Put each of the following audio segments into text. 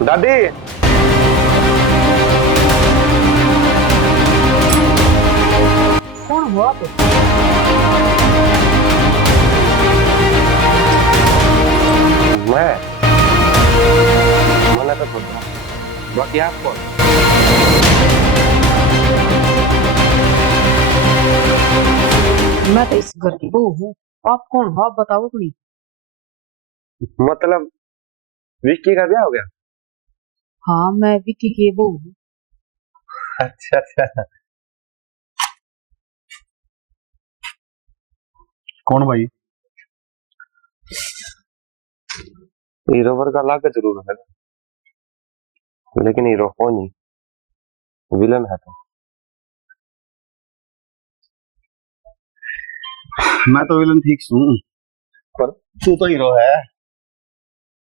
दादी कौन हो आप? मैं मना तो खुद हूँ। बाकी आप कौन? मैं तो इस घर की बहू हूँ। आप कौन हो? आप बताओ अपनी। मतलब विक्की का ब्याह हो गया? हाँ, मैं विक्की की बहू हूँ। अच्छा अच्छा। कौन भाई? हीरो वर्ग का लाग जरूर है, लेकिन हीरो हो नहीं, विलन है तो। मैं तो विलन ठीक हूँ, पर तू तो हीरो है।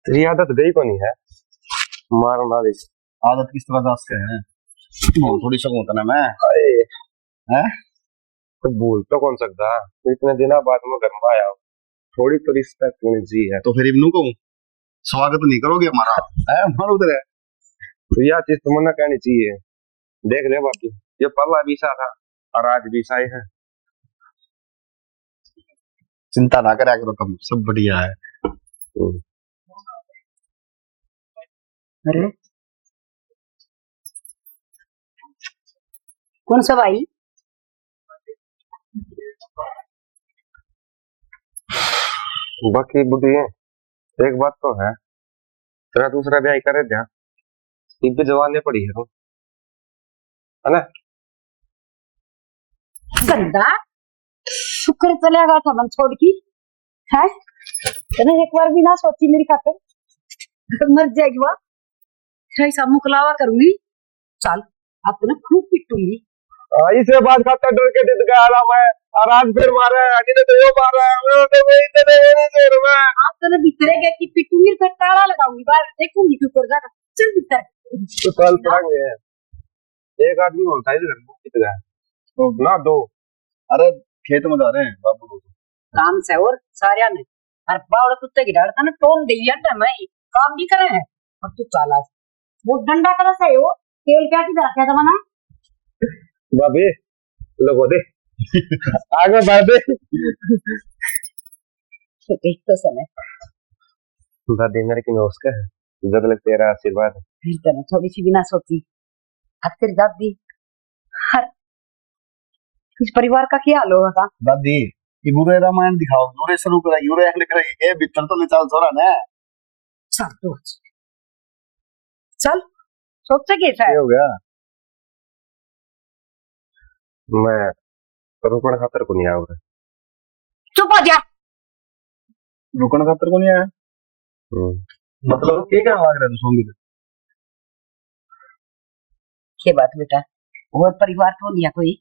तेरी आदत गई को नहीं है मारना दी। आदत किस तरह दास के है? बोल थोड़ी सकूं ना मैं। अरे, है तो भूल तो कौन सकता, तो इतने दिनों बाद मैं घर में आया हूँ, थोड़ी तो रिस्पेक्ट होनी चाहिए। तो फिर इब्नू को स्वागत नहीं करोगे हमारा? है मार उधर है। तो यह चीज तो मना कहनी चाहिए। देख ले बाकी, ये पहला विषा था और आज विषय है। चिंता ना करा करो, तुम सब बढ़िया है। हम्म। अरे कौन सा भाई? बाकी बुढ़ी है, एक बात तो है, तेरा दूसरा ब्याह करे क्या? इब भी जवान पड़ी है तू, है ना? गंदा शुक्र चला गया था मन छोड़ की। है तने एक बार भी ना सोची मेरी खातिर? मर जाएगी वह। फिर ऐसा मुकलावा करूंगी। चल अब तो ना खूब पिटूंगी। इसे बात खाता डर के दिल का आराम है, और आज फिर मारा है, अनिल तो यो मारा है, मैं तो वही तेरे होने देर में। आप तो ना भीतरे गया कि पिटूंगी, फिर ताला लगाऊंगी, बाहर देखूंगी क्यों कर जाकर। चल भीतर। तो कल पड़ेंगे, एक आदमी होता है इधर में, कितना है? तो ना दो। अरे खेत में जा रहे हैं बाबू को। काम से और सारिया ने और बावड़ा कुत्ते की डाल था ना टोन दे दिया था। मैं काम भी करे है और तू चाला वो डंडा करा से वो तेल क्या की रखा था मना। बाबे लोगों दे आगे बढ़ दे। एक तो समय दादी मेरे की मैं उसका है, जब लग तेरा आशीर्वाद है। फिर तने थोड़ी सी बिना सोची अब तेरी दादी हर इस परिवार का क्या हाल होगा? दादी ये बुरे रामायण दिखाओ, यूरे शुरू करा, यूरे एंड करा, ये भीतर तो ले चल छोरा ने। चल तू चल सोच कैसा है? ये हो गया। मैं रुकण खातर को नहीं आऊंगा। चुप हो जा। रुकन खातर को नहीं आया? मतलब क्या मांग रहे हो सोंगी? के बात बेटा और परिवार तो लिया कोई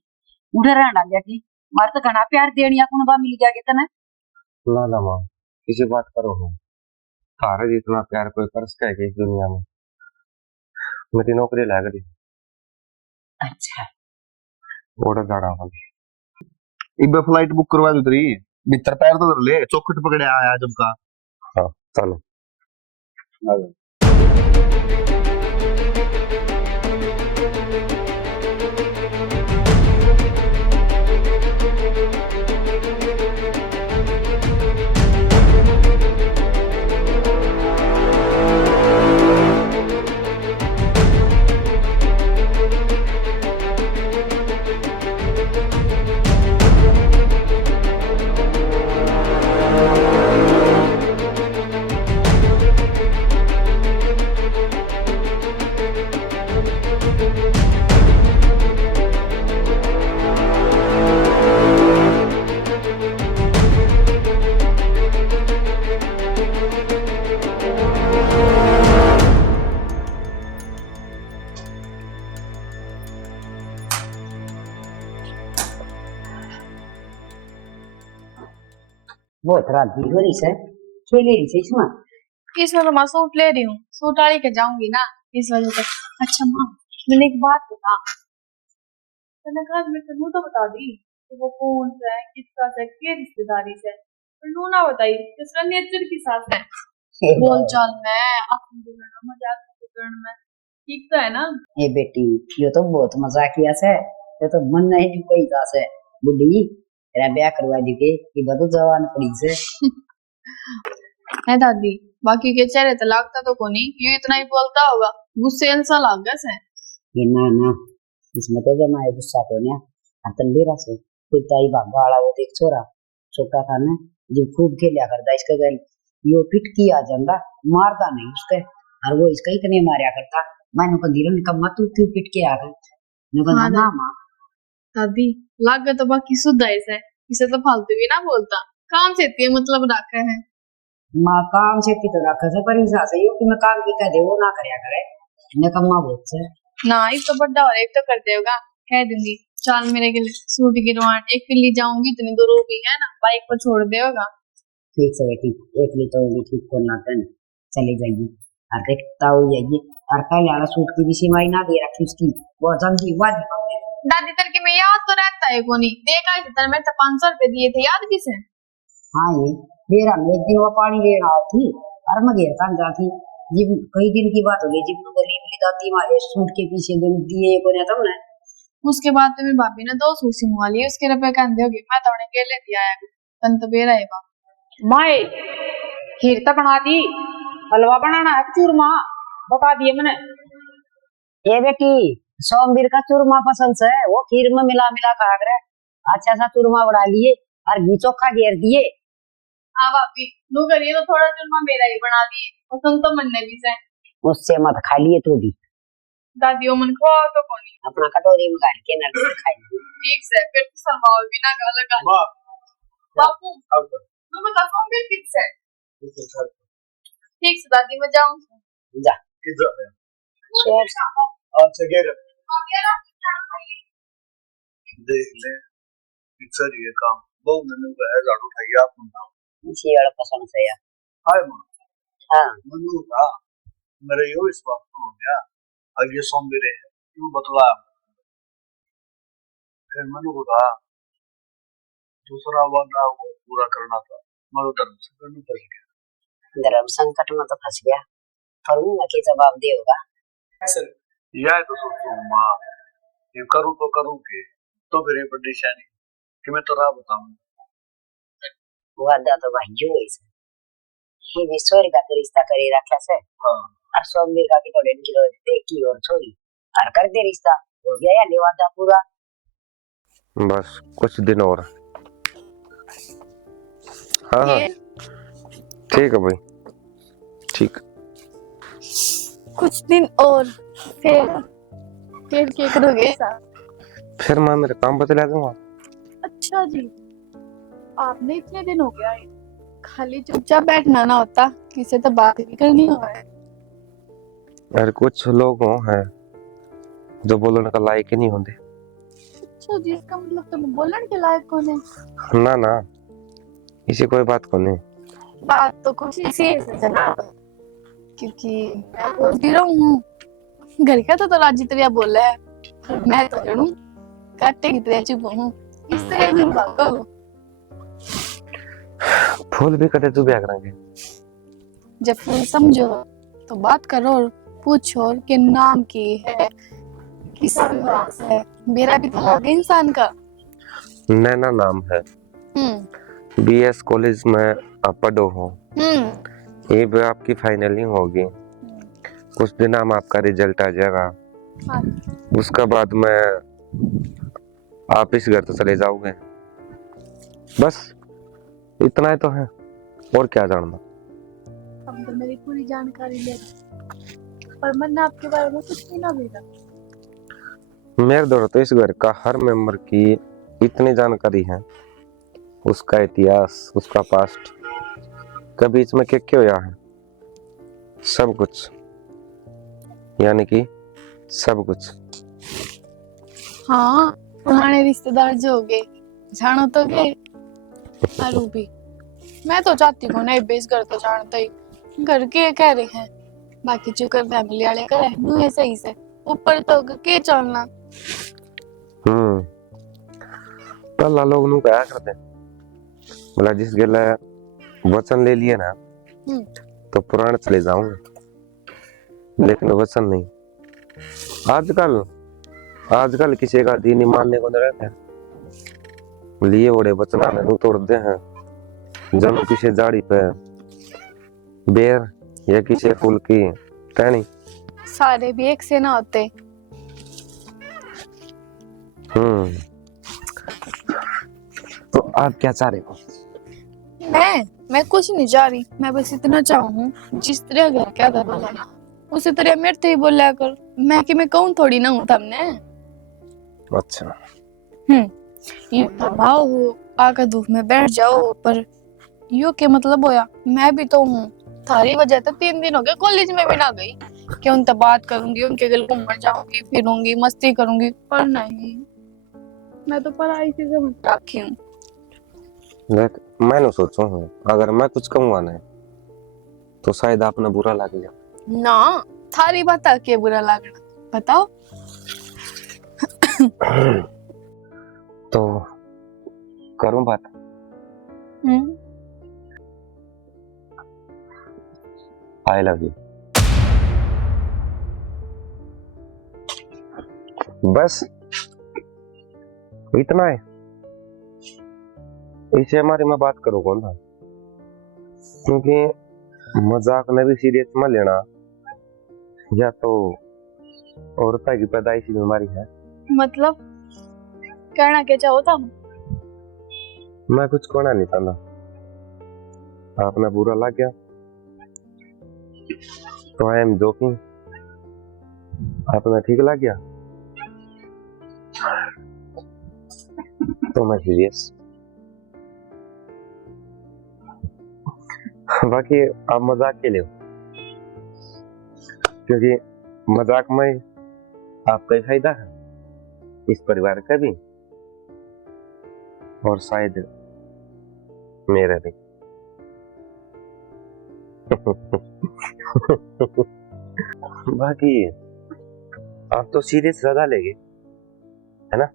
उधर रहना गया कि मार तो घना प्यार देनिया कौन बा मिल गया कितना। ना ना माँ, किसी बात करो हम, तारे जितना प्यार कोई कर सके इस दुनिया में। मेरी नौकरी लग रही, अच्छा ऑर्डर जाड़ा हूँ। एक बार फ्लाइट बुक करवा दो तेरी, भीतर पैर तो धर ले, चौखट पकड़े आया जब का। हाँ चलो। वो इतना दी हो रही से खेले रही से इसमें। इसमें तो मैं सूट ले रही हूँ, सूट डाली के जाऊंगी ना, इस वजह से। अच्छा माँ, मैंने एक बात बता, मैंने कहा मैं तेनू तो बता दी कि वो कौन सा है, किसका से, के रिश्तेदारी से, पर नू ना बताई किसका नेचर की साथ है। बोल चाल में अपन दोनों का मजाक करण में ठीक तो है ना। ए बेटी, यो तो बहुत मजाकिया से, ये तो मन नहीं जो कोई का से। बुढ़ी तेरा ब्याह करवा दी के कि बदू जवान पड़ी से। है दादी, बाकी के चेहरे तो लागता तो कोनी, यू इतना ही बोलता होगा, गुस्से सा लाग गया से। ये ना इसमें तो जमा है गुस्सा तो नहीं हतन बेरा से कोई ताई भागा वाला वो देख छोरा छोटा खाना जो खूब खेलिया करता इसके गल यो पिट किया जांदा मारता नहीं उसके और वो इसका इतने मारया करता मैंने को धीरे निकम्मा तू क्यों पिट के आ गई मैं को हाँ ना मां दादी, लाग गया तो बाकी शुद्ध है इसे, इसे तो फालतू भी ना बोलता, काम से इतनी मतलब रखा है। मां काम से की तो रखा से पर इंसान से यो कि मैं काम की कह दे वो ना करया करे निकम्मा बहुत से ना एक तो बड़ा और एक तो कर देगा, कह दूंगी चाल मेरे के लिए सूट गिरवान, एक फिर जाऊंगी इतनी दूर भी है ना, बाइक पर छोड़ देगा। ठीक से बेटी एक ली तो भी ठीक को ना कर चली जाएगी और देखता हो जाएगी और पहले वाला सूट की भी सिलाई ना दे रखी उसकी वो जल्दी वादी दादी तर के मैं याद तो रहता है कोनी, देखा है तर मैं तो 500 रुपए दिए थे, याद किसे। हाँ ये मेरा एक दिन वो पानी लेना आई थी और मैं घेर कान जाती जिब कई दिन की बात हो गई जिब गरीब ली दादी हमारे सूट के पीछे दिन दिए को नहीं तुमने उसके बाद तो मेरी भाभी ने 2 सूट सिलवा लिए, उसके रुपए कहते होगी मैं तो उन्हें केले दिया है तन तो बेरा है बा माए खीर तो बना दी, हलवा बनाना है चूरमा बता दिए मैंने। ये बेटी सोमवीर का चूरमा पसंद से वो खीर में मिला मिला खा कर अच्छा सा चूरमा बना लिए और घी चोखा घेर दिए। हाँ भाभी नो करिए तो थोड़ा चूरमा मेरा ही बना दिए, पसंद तो मन ने भी से। उससे मत खा लिए तू भी दादी मन खो तो कोनी अपना कटोरी में गाड़ के नल खाई ठीक से फिर तो सरमाओ बिना गाला गा बापू तू बता सोमवीर किस से ठीक से दादी मैं जाऊं जा किधर है शेर अच्छा गेर देख ले पिक्चर ये काम बहुत मैंने को है झाड़ू उठाई आप उनका इसी वाला पसंद से यार हाय मां हाँ मनु का मेरे यो इस बात को हो गया अब ये सोमवीर है क्यों बतला फिर मनु को कहा दूसरा वादा वो पूरा करना था मरो धर्म से करना पड़ गया धर्म संकट में तो फंस गया पर वो के जवाब देगा यह तो सोचता हूँ माँ ये करूँ तो करूँ के तो फिर ये बड़ी शानी कि मैं तो राह बताऊँ वादा तो भाई जो है ये भी स्वर्ग का रिश्ता करे रखा से हाँ और सोमवीर का की तो 1.5 किलो देखी और छोरी और कर दे रिश्ता हो गया या नहीं वादा पूरा बस कुछ दिन और। हाँ हाँ ठीक है भाई ठीक। कुछ दिन और फिर क्या करोगे फिर मैं मेरे काम बतला दूंगा। अच्छा जी, आपने इतने दिन हो गया खाली चुपचाप बैठना ना होता, किसी तो बात भी करनी हो है। यार कुछ लोग हैं जो बोलने का लायक ही नहीं होते। अच्छा जी, इसका मतलब तुम बोलने के लायक कौन है। ना ना इसी कोई बात को नहीं। बात तो कुछ इसी है जनाब, क्योंकि मैं बोलती रहूं घर का तो राजी तरह बोला है, मैं तो जरूं काटे की तरह चुप हूं, इस तरह की बात करो। फूल भी कटे तो ब्याह करेंगे। जब फूल समझो तो बात करो और पूछो कि नाम की है, किस विभाग से है, मेरा भी तो होगा इंसान का। नैना नाम है, बीएस कॉलेज में आप पढ़ो हो, ये भी आपकी फाइनलिंग होगी, कुछ दिन में आपका रिजल्ट आ जाएगा। हाँ। उसका बाद में आप इस घर तो चले जाओगे, बस इतना ही तो है और क्या जानना। अब तो मेरी पूरी जानकारी ले, पर मैंने आपके बारे में कुछ भी ना भेजा। मेरे द्वारा तो इस घर का हर मेंबर की इतनी जानकारी है, उसका इतिहास, उसका पास्ट, कभी इसमें क्या होया है, सब कुछ, यानी कि सब कुछ। हाँ, पुराने रिश्तेदार जो हो गए जानो तो गए अरू भी। मैं तो चाहती हूँ ना बेस घर तो जानता ही, घर के कह रहे हैं, बाकी चुकर फैमिली वाले करे मुझे सही से ऊपर तो के चलना। पहला लोग नु क्या करते हैं, बोला जिस गेला वचन ले लिए ना तो पुराने चले जाऊंगे, लेकिन वचन नहीं। आजकल आजकल किसी का दीन मानने को नहीं रहता, लिए बड़े वचन आने तोड़ते हैं। जब किसी झाड़ी पे बेर या किसी फूल की टहनी। सारे भी एक से ना होते। तो आप क्या चाह रहे हो? मैं कुछ नहीं चाह रही, मैं बस इतना चाहूँ जिस तरह घर क्या दरवाजा उसी तरह मेरे से ही बोला कर। मैं कि मैं कहूँ थोड़ी ना हूँ तुमने। अच्छा, ये आओ आकर धूप में बैठ जाओ, पर यो क्या मतलब होया? मैं भी तो हूँ, थारी वजह से 3 दिन हो गए कॉलेज में भी ना गई कि उनसे बात करूंगी, उनके गल घूमने जाऊंगी, फिरूंगी, मस्ती करूंगी, पर नहीं, मैं तो पढ़ाई से समझ रखी हूँ। देख मैंने सोचू हूँ अगर मैं कुछ कहूँगा ना तो शायद आपने बुरा लग जाए। ना, थारी बात के बुरा लगना, बताओ। तो करूँ बात? I love you. बस इतना है, इसे हमारी मैं बात करूँ कौन था, क्योंकि मजाक में भी सीरियस मत लेना, या तो औरता की पैदाइशी बीमारी है। मतलब कहना क्या चाहो तुम? मैं कुछ कहना नहीं चाहता, आपने बुरा लग गया तो आई एम जोकिंग। आपने ठीक लग गया तो मैं सीरियस। बाकी आप मजाक के लिए हो, क्योंकि मजाक में आपका ही फायदा है, इस परिवार का भी और शायद मेरा भी। बाकी आप तो सीरियस ज्यादा लेंगे, है ना?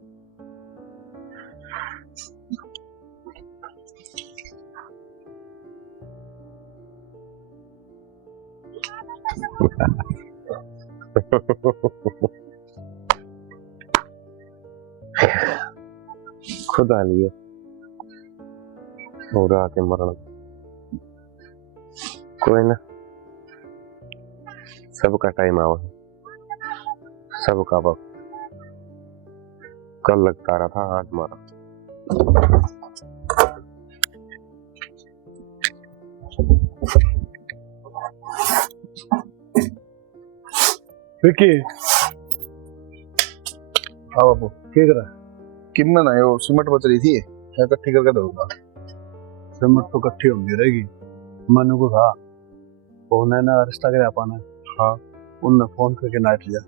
खुदा लिए और आके मरण, कोई ना, सबका टाइम आवा है, सबका वक्त। कल लगता रहा था, आज मारा। विकी हाँ बाबू ठीक रहा। किमन है वो सीमेंट बच रही थी, मैं इकट्ठी करके दूंगा। सीमेंट तो इकट्ठी होंगी रहेगी। मनु को कहा फोन है ना, रिश्ता करे पाना। हाँ उनने फोन करके नाइट लिया,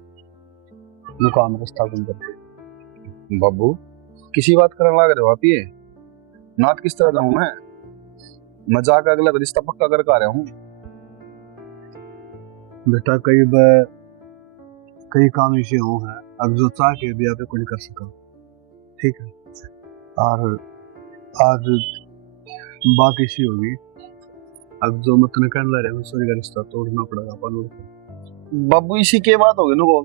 नु काम रिश्ता बंद कर। बाबू किसी बात करने लग रहे हो आप, ये नाट किस तरह जाऊं मैं? मजाक अगला रिश्ता पक्का करके आ रहा हूँ। बेटा कई काम ऐसे हो हैं अब जो चाह के भी आप कुछ कर सका, ठीक है? और आज बात ऐसी होगी, अब जो मैं तुम्हें कहने लग रहा हूँ सॉरी का रिश्ता तोड़ना पड़ेगा अपन को। बाबू इसी के बात होगी नुको,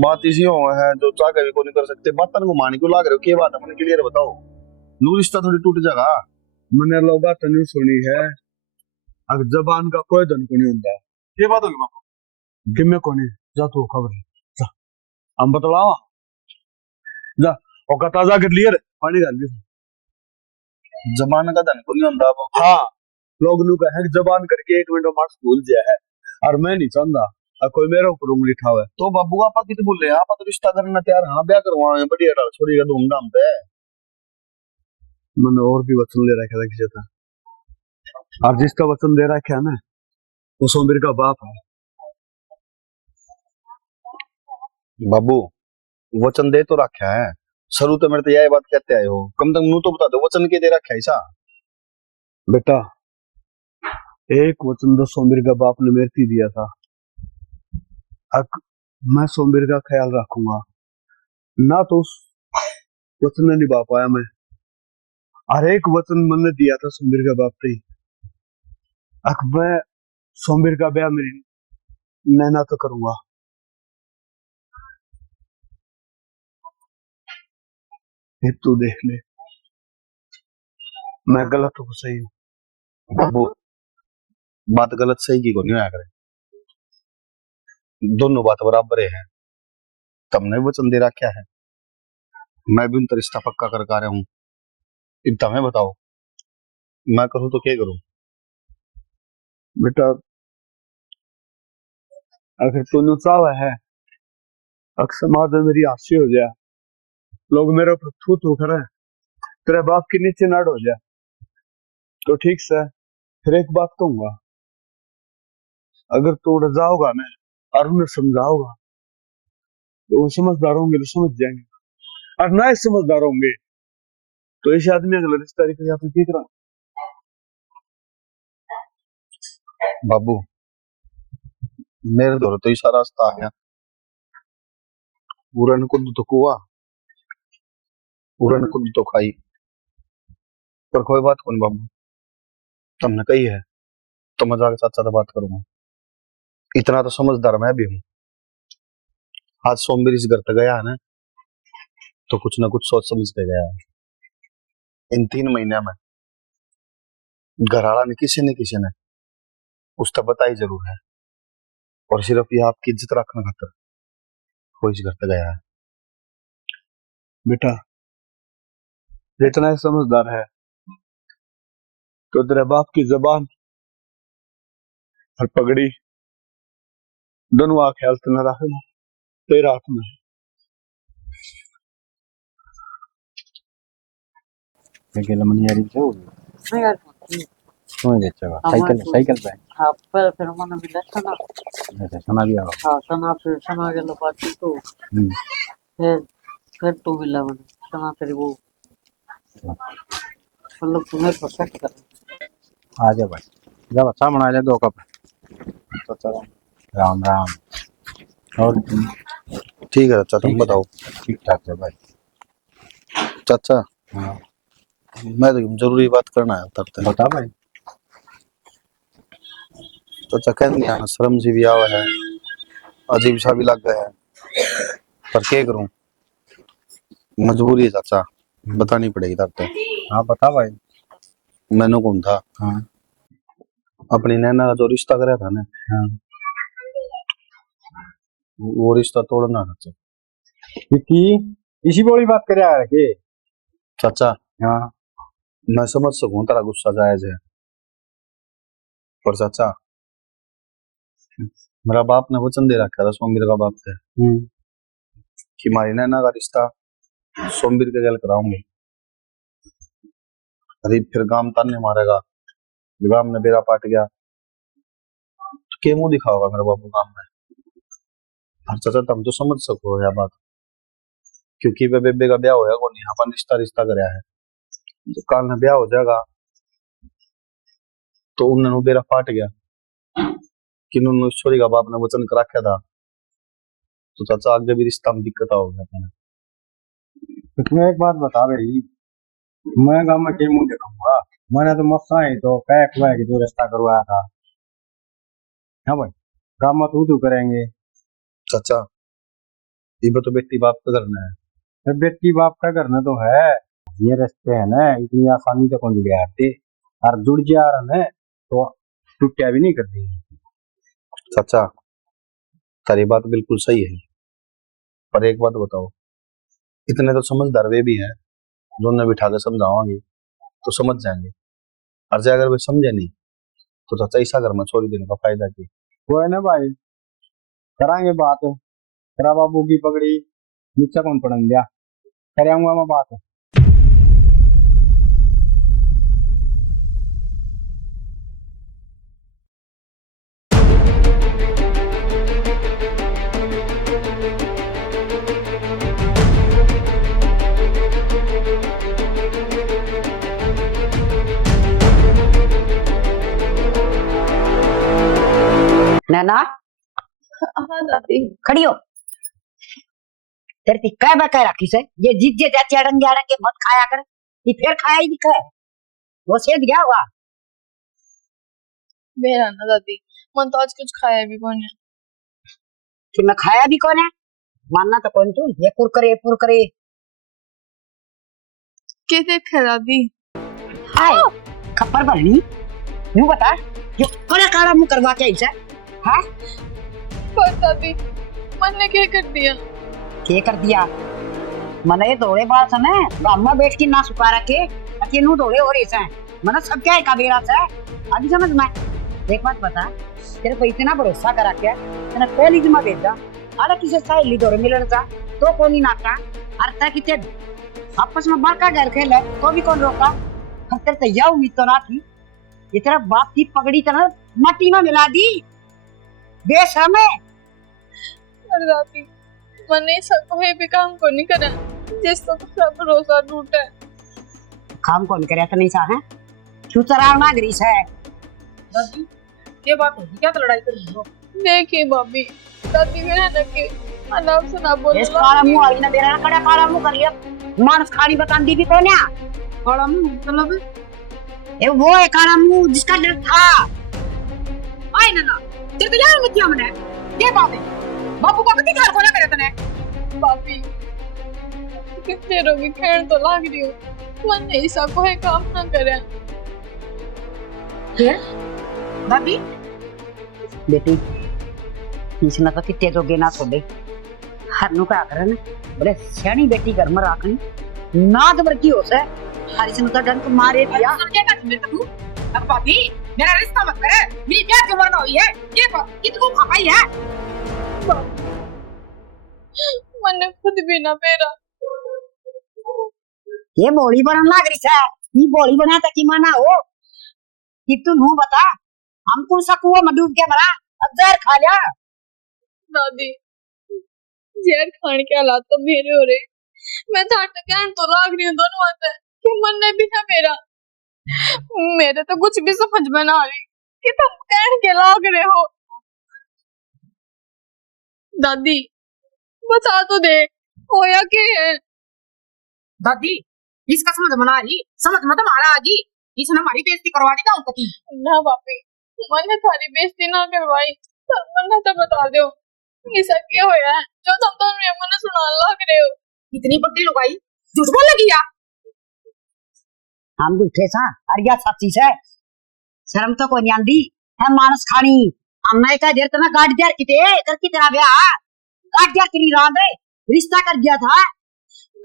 बात इसी हो है जो चाह के भी को नहीं कर सकते। बात को मानी क्यों लाग रहे हो? क्या बात है मैंने क्लियर बताओ। नू रिश्ता थोड़ी टूट जाएगा। मैंने लोग बात नहीं सुनी है, अगर जबान का कोई धन को नहीं होता। ये बात होगी बाबू, गिमे को नहीं जा तू खबर है जा हम बतलावा जा और कता जा कर लिए पानी डाल के। जबान का धन को नहीं होता। हाँ लोग नु कहे जबान करके 1 मिनट मार्क्स भूल जाए है, और मैं नहीं चाहता कोई मेरे ऊपर उंगली उठावे। तो बाबू आप कितने बोल रहे हैं? आप तो रिश्ता करना तैयार, हाँ ब्याह करवाए बढ़िया डाल छोड़ी का धूमधाम पे। मैंने और भी वचन ले रखा था किसी था, और जिसका वचन दे रखा है ना वो सोमवीर का बाप है। बाबू वचन दे तो रखा है, शुरू तो मेरे तो यही बात कहते आए हो, कम तक मुंह तो बता दो वचन के दे रखा है ऐसा। बेटा एक वचन तो सोमवीर का बाप ने मेरे को दिया था, अब मैं सोमवीर का ख्याल रखूंगा ना, तो उस वचन ने निभा पाया मैं। और एक वचन मैंने दिया था सोमवीर का बाप पे, अब मैं सोमवीर का ब्याह मेरी नैना तो करूंगा। ये तू देख ले, मैं गलत हूँ सही हूँ। वो बात गलत सही की को नहीं होया करे, दोनों बात बराबर है। तुमने वचन दे रखा है, मैं भी उनका रिश्ता पक्का कर रहा हूँ। अब तुम्हें बताओ मैं करूँ तो क्या करूँ? बेटा अगर तूने चाहा है अक्सर समाज में मेरी हास्य हो जाए, लोग मेरे ऊपर थू थू करे, तेरे बाप के नीचे नाड़ हो जाए, तो ठीक से फिर एक बात कहूंगा, अगर तू उड़ जाओगा ना और उन्हें समझाओगा तो वो समझदार होंगे तो समझ जाएंगे, और ना ही समझदार होंगे तो इस आदमी अगला रिश्ता या तो ठीक रहा। बाबू मेरे दौर तो इशारा रास्ता आ गया, पूरा ने खुद तो कुआ, पूरा ने खुद तो खाई, पर कोई बात कौन बाबू, तुमने कही है तो मजाक के साथ साथ बात करूंगा। इतना तो समझदार मैं भी हूँ, आज सोमवीर इस घर तक गया है ना तो कुछ ना कुछ सोच समझ के गया है। इन 3 महीने में घर वाला ने किसी ने उस तक बताई जरूर है, और सिर्फ ये आपकी इज्जत रखने खातर वो इस घर तक गया है। बेटा जितना ही समझदार है तो तेरे बाप की जबान और पगड़ी दोनों आंखें हालत न रखना तेरे हाथ में है। अकेला मन यारी से हो नहीं यार समझ अच्छा हाँ, साइकिल मैं साइकिल पे हाँ फिर मैंने मिला सना ऐसे सुना भी आओ हाँ सना फिर सना के लपाती तो फिर तू मिला मैंने सना तेरी वो मतलब तुम्हें परफेक्ट कर आ जा भाई जब अच्छा बना जा 2 कप तो चलो राम राम और ठीक है चाचा तुम बताओ। ठीक ठाक है भाई चाचा हाँ मैं तो जरूरी बात करना है तरते बता भाई चाचा कह दिया शर्म जी भी आवा है, अजीब सा भी लग गया है, पर क्या करूं, मजबूरी है चाचा, बतानी पड़ेगी तरते। हाँ बता भाई मैंने कौन था हाँ अपनी नैना का जो रिश्ता कराया था ना, हाँ वो रिश्ता तोड़ना चाचा। क्योंकि इसी बोली बात करे यार के चाचा हाँ मैं समझ सकूं तेरा गुस्सा जायज है, पर चाचा मेरा बाप ने वचन दे रखा था सोमवीर का बाप से कि हमारी नैना का रिश्ता सोमवीर के गल कराऊंगे। अरे फिर गांव ताने मारेगा, गांव में बेरा पाट गया तो के मुंह दिखाओगा मेरे बाबू गांव में। और चाचा तुम तो समझ सको यह बात, क्योंकि वे बेबे का ब्याह होया कौन, यहाँ पर रिश्ता रिश्ता कराया है, जो काल में ब्याह हो जाएगा तो उन्होंने बेरा पाट गया कि उन्होंने उस छोरी का बाप ने वचन कर रखा था, तो चाचा आगे भी रिश्ता में दिक्कत होगा अपने। तो तुम्हें एक बात बता भाई मैं गाँव में के मुंह दिखाऊंगा, मैंने तो मस्सा ही तो कह खुआ कि जो रिश्ता करवाया था। हाँ भाई गाँव में तू करेंगे चाचा ये तो बेटी बाप का करना है, तो बेटी बाप का करना तो है, ये रिश्ते है ना इतनी आसानी से कौन जुड़ आते और जुड़ जा रहा है तो टूटिया भी नहीं कर दी। चाचा तारी बात बिल्कुल सही है, पर एक बात बताओ, इतने तो समझदार वे भी हैं जो उन्हें बिठा के समझावांगे तो समझ जाएंगे, और अगर वे समझे नहीं तो चाचा ऐसा घर में छोड़ देने का फायदा की। वो है ना भाई करांगे बात, तेरा बाबू की पगड़ी नीचे कौन पड़न दिया, करेंगा मैं बात। नैना हाँ दादी खड़ी हो, तेरे थी कह बकह रखी से ये जीत जे जाती अड़ंगे अड़ंगे मत खाया कर, ये फिर खाया ही दिखा है वो सेध गया हुआ। मेरा ना दादी मन तो आज कुछ खाया भी कौन है। कि मैं खाया भी कौन है, मानना तो कौन तू, ये पुर करे के देखे दादी? हाय खप्पर भरनी, यूं बता जो कड़ा काड़ा मुंह करवा के ऐसा है। पर दादी मैंने क्या कर दिया? के कर दिया? मने ये दौड़े बाल सने गांव में बैठ के ना सुखा रखे अके नु दौड़े और ऐसा है मने सब क्या है कबीरा से अभी समझ में। एक बात बता, तेरे को इतना भरोसा करा के तेने कॉलेज में भेजा, अरे किसी सहेली दौड़े मिलन था तो कौन ही नाटा, अर्थ है कि ते आपस में बार का घर खेले तो भी कौन रोका। हम तेरे तो यह उम्मीद तो ना थी, ये तेरा बाप की पगड़ी तरह माटी में मिला दी बेशर्म है। पर दादी मैंने सब कोई भी काम को नहीं करा जिस तो सब भरोसा टूटा है। काम कौन करे तो नहीं सा है, क्यों चरावना ग्रीस है। दादी ये बात होगी क्या, तो लड़ाई कर रही हो? देखिए भाभी दादी मेरा नके अनाप सुना बोल इस काला मुंह आई ना मेरा कड़ा काला मुंह कर लिया, मानस खानी बतान दी भी कौन है। काला मुंह मतलब ये वो है काला मुंह जिसका डर था। आई ना तेरे तो यार मत हमने ये बात है, बापू का कभी घर को ना करे तने। भाभी कितने रोगी खेल तो लाग रही हो, मैंने ऐसा कोई काम ना करे। दादी बेटी इसना तो कितने जोगे ना छोड़े, हर नु का करन बोले सियानी बेटी घर में राखनी नाद भर की हो से हरी से तो डंक मारे दिया। सुन के का मेरे तू अब भाभी मेरा रिश्ता मत करे, मेरी क्या जमाना हुई है ये कितको खपाई है। मैंने खुद भी ना पेरा। ये बोली बनन लाग रही है, ये बोली बना तक की माना हो कि तू नु बता हम कौन सा कुआं में डूब के मरा, अब जहर खा लिया। दादी जहर खाने के हालात तो मेरे हो रहे, मैं थाट कहन तो लाग रही हूँ दोनों हाथ कि मन भी ना मेरा, मेरे तो कुछ भी समझ में ना आ रही कि तुम कहन के लाग रहे हो। दादी बता तो दे होया क्या है। दादी इसका समझ मना रही, समझ में तो मारा आगी, इसने हमारी बेइज्जती करवा दी गाँव की। ना बापी मैंने थारी बेइज्जती ना करवाई, सब मन्ना तो बता दो ऐसा क्या होया है जो तुम दोनों मन्ने सुना लग रहे हो। इतनी बड़ी लुगाई झूठ बोल लगी या? हम झूठे सा अरिया सच्ची से शर्म तो कोई नहीं आंदी है मानस खानी। हमने का देर तना गाड़ दिया किते कर की तेरा ब्याह गाड़ दिया तेरी रात है, रिश्ता कर दिया था।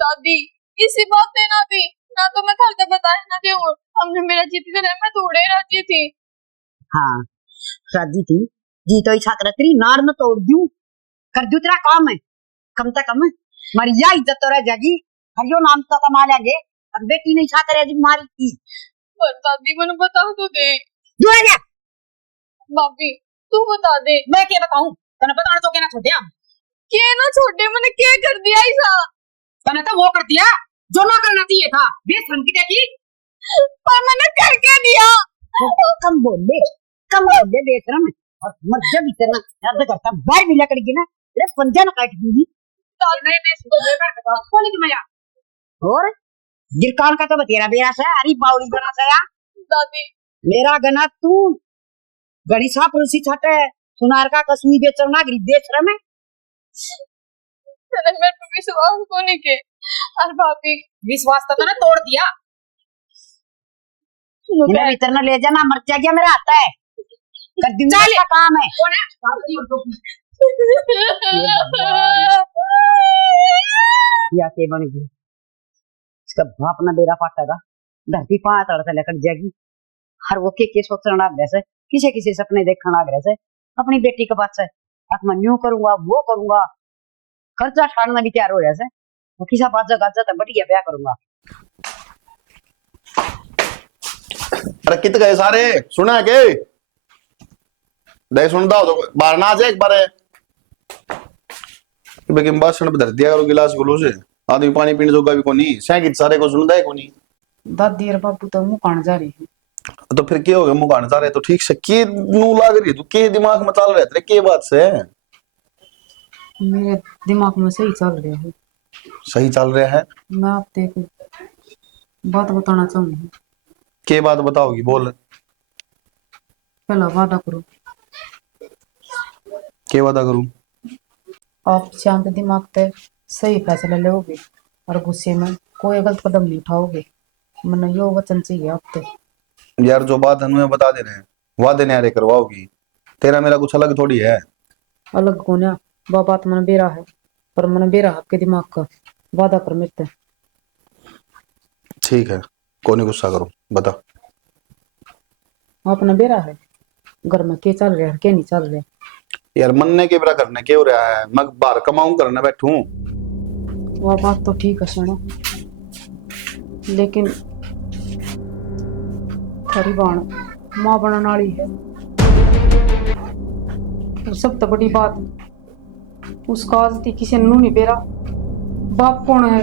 दादी इसी बात पे ना थी ना तो मैं थारे बताया ना थे, हमने मेरा जीत करे मैं थोड़े राजी थी। हाँ राजी थी जी तो इच्छा कर तेरी नार में तोड़ दूं कर दूं तेरा काम है, कम से कम मरिया इज्जत तो रह जाएगी, हरियो नाम तो कमा लेंगे। अब बेटी ने इच्छा करे मारी थी। पर दादी मैंने बता तो दे। जो है क्या भाभी तू बता दे। मैं क्या बताऊं, तने बताना तो क्या ना छोड़े हम, क्या ना छोटे मैंने क्या कर दिया ऐसा? तने तो वो कर दिया जो ना करना चाहिए था, बेशर्म की देखी। पर मैंने कर क्या दिया? कम बोल दे बेशरम और मत जब इतना याद करता बाहर भी लकड़ी ना तेरे पंजा ना काट दूंगी। नहीं सुधर मैं बता कॉलेज में या और गिरकान का तो बतेरा बेरा से अरे बावली बना से या दादी मेरा गना तू गड़ी सा पड़ोसी छटे सुनार का कसमी बेचना गरीब बेशरम है। तने मेरे पे विश्वास को नहीं के। और भाभी विश्वास तो तने तोड़ दिया। इन्हें भीतर न ले जाना, मर जाएगा मेरा आता है कर दूंगा का काम है। कौन है? या के बन गई इसका बाप ना बेरा पाटेगा, धरती पांच तड़ से लेकर जाएगी। हर वो के सोचना आग्रह से किसी किसी सपने देखना आग्रह से अपनी बेटी के बात से अब मैं यूं करूंगा वो करूंगा, खर्चा छाड़ना भी तैयार हो जाए से वो किसा बात जगह तो बढ़िया ब्याह करूंगा। अरे कित गए सारे, सुना के दे सुनता हो तो बाहर ना आ जाए एक बार बेकिंग बासन पे धर दिया करो गिलास गुलो से, आदमी पानी पीने जोगा भी कोनी सैकिट सारे को सुनदा है कोनी। दादी और बापू तो मुंह कान जा रही है, तो फिर क्या हो गया मुंह कान जा रहे तो ठीक से के नू लाग रही तू के दिमाग में चल रहे थे के बात से? मेरे दिमाग में सही चल रहा है। सही चल रहा है? मैं आपसे एक बात बताना चाहूंगी। के बात बताओगी बोल। पहला वादा करो। के वादा करूं? आप शांत दिमाग से सही फैसला लोगे और गुस्से में कोई गलत कदम नहीं उठाओगे। मैंने यो वचन चाहिए आपसे। यार जो बात हमें बता दे रहे हैं, वादे न्यारे करवाओगी। तेरा मेरा कुछ अलग थोड़ी है। अलग कोन्या वह बात मैंने बेरा है, पर मैंने बेरा आपके दिमाग का वादा कर मिलते। ठीक है, कोई नहीं गुस्सा करो, बता। आपने बेरा है घर में के चल रहा है के नहीं चल रहा। यार मनने के बरा करने के हो रहा है, मैं बाहर कमाऊं करने बैठूं। वह बात तो ठीक है सुनो, लेकिन थारी बाण मां बनने वाली है। और सब तो बड़ी बात उसका आज किसी ने नहीं बेरा। बाप कौन है